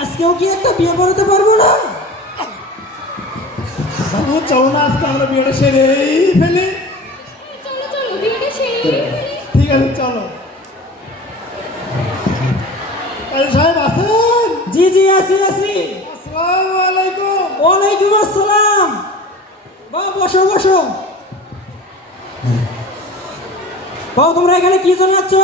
আজকেও কি একটা বিয়ে করতে পারবো না? বাবু চলো না, আজকে আমরা বিয়েটা সেরেই ফেলি। চলো চলো বিয়েটা সেরে ফেলি। ঠিক আছে চলো। কাজী সাহেব আছেন? জি জি আছি আছি। আসসালামু আলাইকুম। ওয়ালাইকুম আসসালাম। বাবা বসো বসো। বাবা তোমরা এখানে কি জন্য আছো?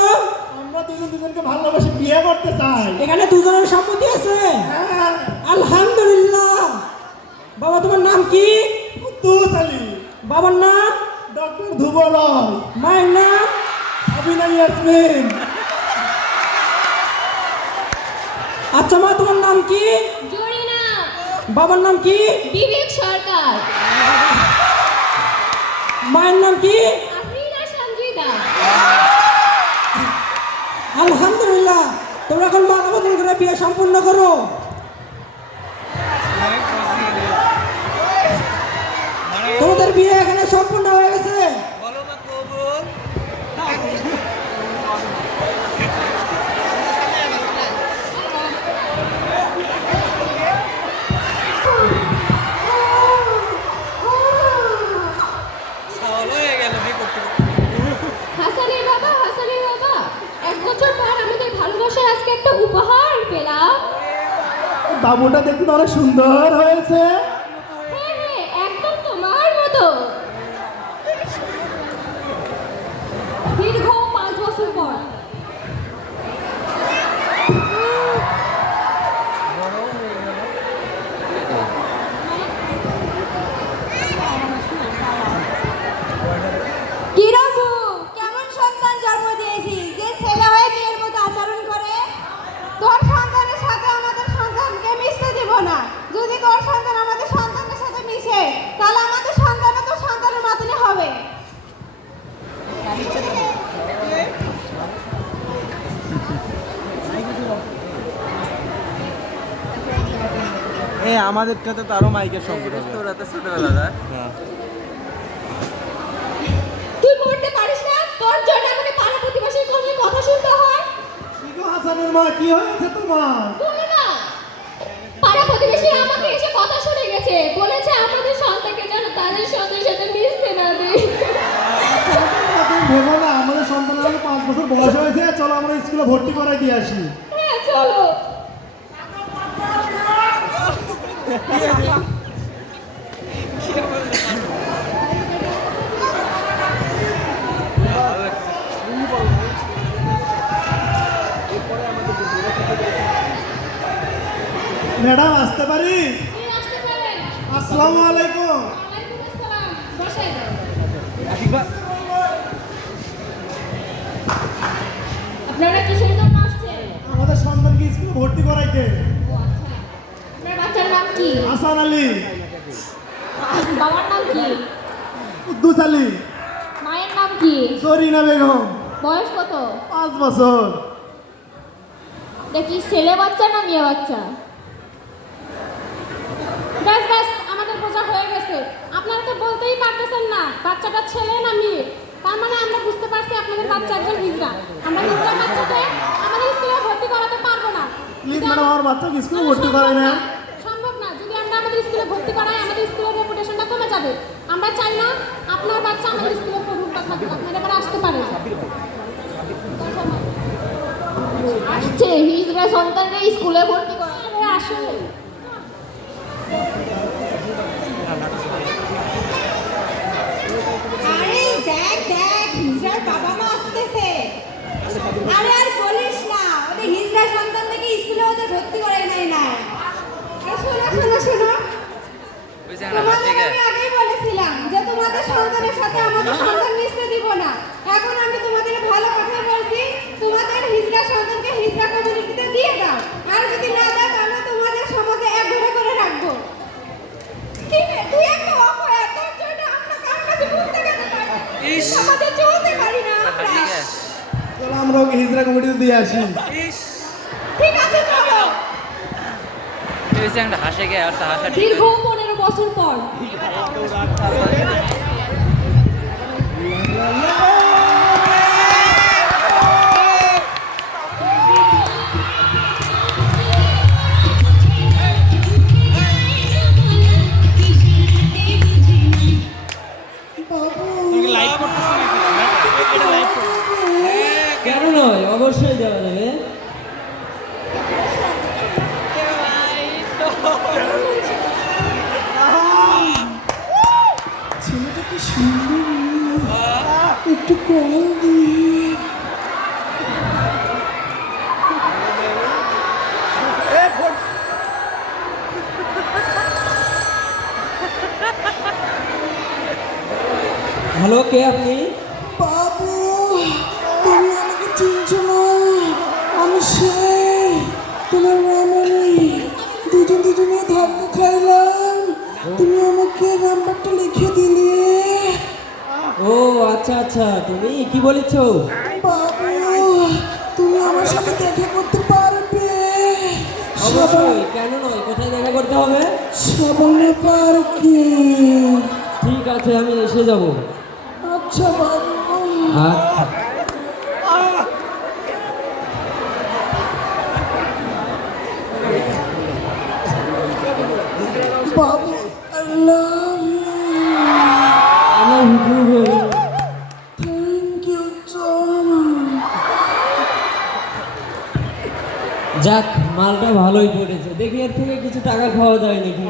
আমরা দুজন দুজনকে ভালোবাসে বিয়ে করতে চাই। এখানে দুজনের সম্মতি আছে? হ্যাঁ। আলহামদুলিল্লাহ। বাবা তোমার নাম কি? কুদ্দুস আলী। বাবার নাম? ডক্টর ধ্রুব রয়। মায়ের নাম? সাবিনা ইয়াসমিন। আচ্ছা মা তোমার নাম কি? জরিনা। বাবার নাম কি? বিবেক সরকার। মায়ের নাম কি? আফরিনা সঞ্জিদা। আলহামদুলিল্লাহ। তোমরা এখন মালা বদল করে বিয়ে সম্পূর্ণ করো। তোমাদের বিয়ে এখানে সম্পূর্ণ হয়ে গেছে। হাসানের বাবা 1 বছর পর আমাদের ভালোবাসার আজকে একটা উপহার পেলাম। বাবুটা দেখতে তো অনেক সুন্দর হয়েছে। হ্যাঁ হ্যাঁ একদম তোমার মতো। দীর্ঘ 5 বছর পর। কিরকম কেমন সন্তান জন্ম দিয়েছি যে ছেলে হয়ে মেয়ের মতো আচরণ করে? তোর সন্তানের সাথে আমাদের সন্তানকে মিশতে দিব না। যদি তোর সন্তান আমাদের সন্তানের সাথে মিশে তাহলে আমাদের সন্তানও তোর সন্তানের মতনই হবে। আমাদেরটাতে তো আরো মাইকের সংকট হবে। তুই পড়তে পারিস না? তোর জন্য আমাকে পাড়া প্রতিবেশীর কথা শুনতে হয়। কি গো হাসানের মা, কি হয়েছে তোমার? বলো না। পাড়া প্রতিবেশী আমাকে এসে কথা শুনে গেছে, বলেছে আমাদের সন্তানকে যেন তাদের সন্তানের সাথে মিশতে না দেয়। তুমি ভেবো না, আমাদের সন্তানের আগে 5 বছর বয়স হয়েছে। চলো আমরা স্কুলে ভর্তি করাই দিয়ে আসি। হ্যাঁ চলো। ম্যাডাম আসতে পারি? জি, আসতে পারেন। আসসালামু আলাইকুম। ওয়ালাইকুম আসসালাম। বসেন। আপনারা কিসের জন্য আসছেন? আমাদের সন্তানকে স্কুলে ভর্তি করাইতে। ও আচ্ছা। আপনার বাচ্চার নাম কি? হাসান আলী। বাবার নাম কি? কুদ্দুস আলী। মায়ের নাম কি? জরিনা বেগম। বয়স কত? 5 বছর। দেখি ছেলে বাচ্চা না মেয়ে বাচ্চা? ব্যাস ব্যাস আমাদের বোঝা হয়ে গেছে। আপনারা তো বলতেই পারতেছেন না বাচ্চাটা ছেলে না মেয়ে। তার মানে আমরা বুঝতে পারছি আপনাদের বাচ্চা একজন হিজড়া। আমরা হিজড়া বাচ্চাকে আমাদের স্কুলে ভর্তি করাতে পারবো না। প্লিজ ম্যাডাম, আমার বাচ্চাকে স্কুলে ভর্তি করাই না। সম্ভব না। যদি আমরা আমাদের স্কুলে ভর্তি করাই আমাদের স্কুলের রেপুটেশনটা কমে যাবে। আমরা চাই না আপনার বাচ্চা আমাদের স্কুলে পড়ুক বা থাকুক। আপনারা এবার আসতে পারেন। আসছে হিজড়া সন্তানরা স্কুলে ভর্তি করা। আসলে আরে দেখ দেখ হিজড়ার বাবা মা আসতেছে। আরে আর বলিস না, ওদের হিজড়া সন্তান থেকে স্কুলে ওদের ভর্তি করাই নাই না। আরে শোনো শোনো শোনো, তোমাদের আমি আগেই বলেছিলাম যে তোমাদের সন্তানের সাথে আমাদের সন্তান মিশতে দিব না। এখন আমি তোমাদের ভালো কথা বলছি, তোমাদের হিজড়া সন্তানকে হিজড়া কমিউনিটিতে দিয়ে দাও। আর যদি না দাও তাহলে তোমাদের সমাজে এক ঘরে করে রাখবো। কি রে, তুই একটা অপয়া, তোর জন্য আমরা কার কাছে বলতে গেতে পারি না। সমাজে চলতে পারি না আমরা। চলো আমরা ওকে হিজড়া কমিটিতে দিয়ে আসি। ঠিক আছে চলো। হাসে গে আর হাসা দীর্ঘ 15 বছর পর একটু কল দিই। হ্যালো, কে আপনি? বাবু, তুমি আমাকে চিনছো না? আমি সেই তোমার রমণী। দুজনে ধাক্কা খাইলাম, তুমি আমাকে নাম্বারটা লিখে দিলে। ও আচ্ছা আচ্ছা, তুমি কি বলেছ? বাবু, তুমি আমার সাথে দেখা করতে পারবে? অবশ্যই, কেন নয়, কোথায় দেখা করতে হবে? শ্রাবণী পার্কে। ঠিক আছে, আমি এসে যাব। আচ্ছা বাবু। আচ্ছা। বাবু, I love you. I love you too. Thank you so much. যাক, মালটা ভালোই পড়েছে। দেখি এর থেকে কিছু টাকা খাওয়া যায় নাকি।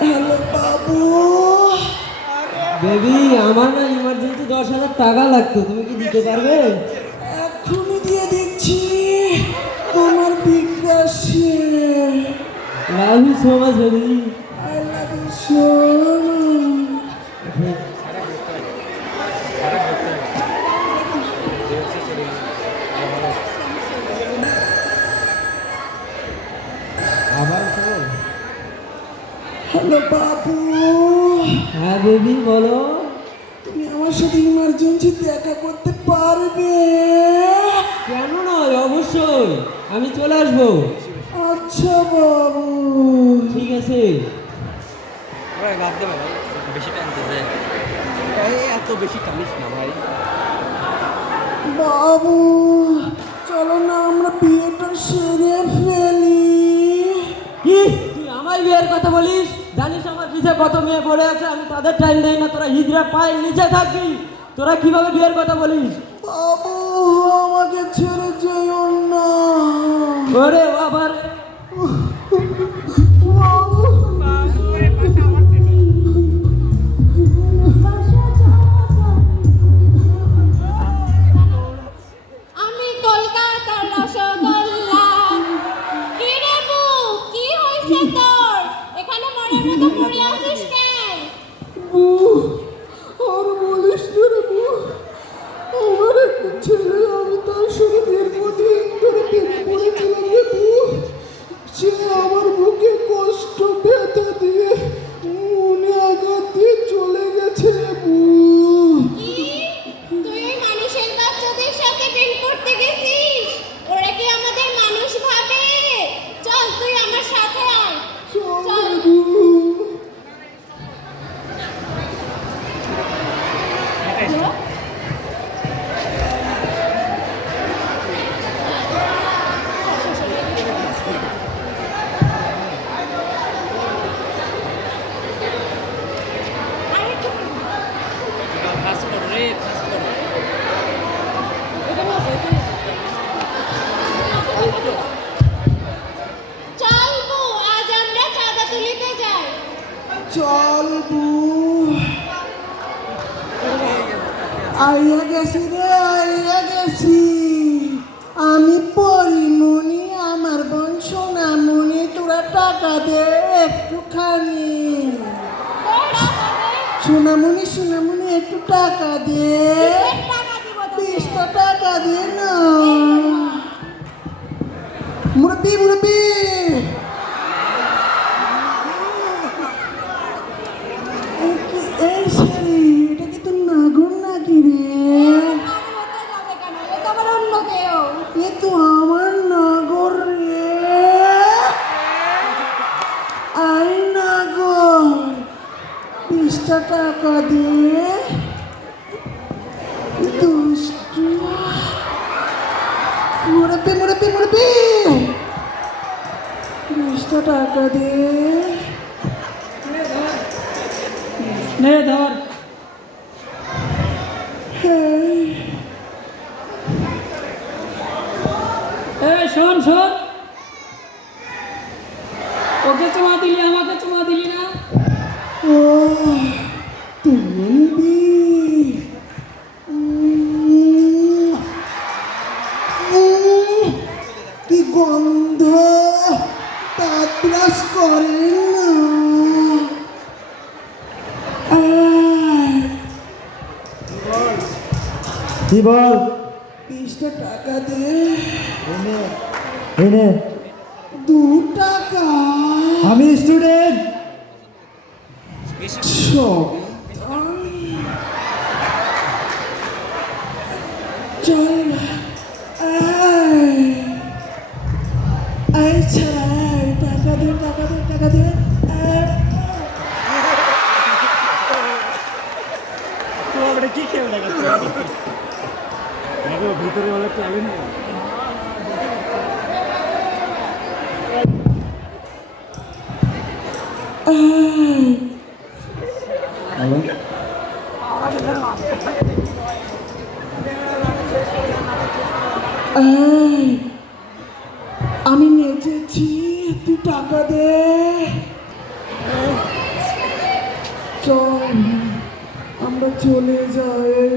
হ্যালো বাবু। বেবি, আমার না ইমার্জেন্সি 10,000 টাকা লাগতো, তুমি কি দিতে পারবে? এখনই দিয়ে দিচ্ছি তোমার বিকাশে। Love you so much baby. I love you so much. আবার ফোন। হ্যালো বাবু। হ্যাঁ বেবি, বলো। তুমি আমার সাথে ইমার্জেন্সি দেখা করতে পারবে? কেন নয়, অবশ্যই, আমি চলে আসবো। আচ্ছা বাবু, ঠিক আছে। বেশি টানতেছে, এত বেশি টানিস না ভাই। বাবু, চলো না আমরা বিয়েটা সেরে ফেলি। কি তুই আমায় বিয়ের কথা বলিস? জানিস আমার পিছে কত মেয়ে পড়ে আছে, আমি তাদের টাইম দেই না, তোরা হিজড়া পায়ের নিচে থাকবি, তোরা কিভাবে বিয়ের কথা বলিস? বাবু, আমাকে ছেড়ে যেও না। ওরে বাবা রে। আমি কলকাতার রসগোল্লা। কি রে বউ, কি হয়েছে তোর? এখানে মনের মতো পড়ে আছিস কেন? আর বলিস না রে বউ, আমার একটা ছেলে, আমি তার সাথে দীর্ঘদিন ধরে প্রেমে পড়েছিলাম রে বউ। সে আমার বুকে কষ্ট ব্যথা দিয়ে মনে আঘাত দিয়ে চলে গেছে রে বউ। কি? তুই ওই মানুষের বাচ্চাদের সাথে প্রেম করতে গেছিস? ওরা কি আমাদের মানুষ ভাবে? চল তুই আমার সাথে আয়। চল চল। রে বউ। চল বউ, আজ আমরা চাঁদা তুলিতে যাই। চল বউ। আইয়া গেছি রে, আইয়া গেছি। আমি পরিমণি, আমার বোন সোনামণি, তোরা টাকা দে একটুখানি। সোনামণি সোনামণি, একটু টাকা দে। টাকা দিব তোকে। 20টা টাকা দে না। মুরব্বি মুরব্বি, এই শাড়ি, এটা কি তোর নাগর নাকি রে? হতে যাবে কেন? এ তো আমার অন্য কেউ। এ তো আমার নাগর রে। আই নাগর, 20টা টাকা দে। দুষ্টু মুরব্বি মুরব্বি মুরব্বি, 20টা টাকা দে। নে ধর। কি বল 20টা টাকা দে। এই নে 2 টাকা। আমি স্টুডেন্ট। শয়তান। চল এই ছাড়া টাকা দে টাকা দে টাকা দে। ভিতরে বলে চলেন আমি নেচেছি, তুই টাকা দে। চল আমরা চলে যাই।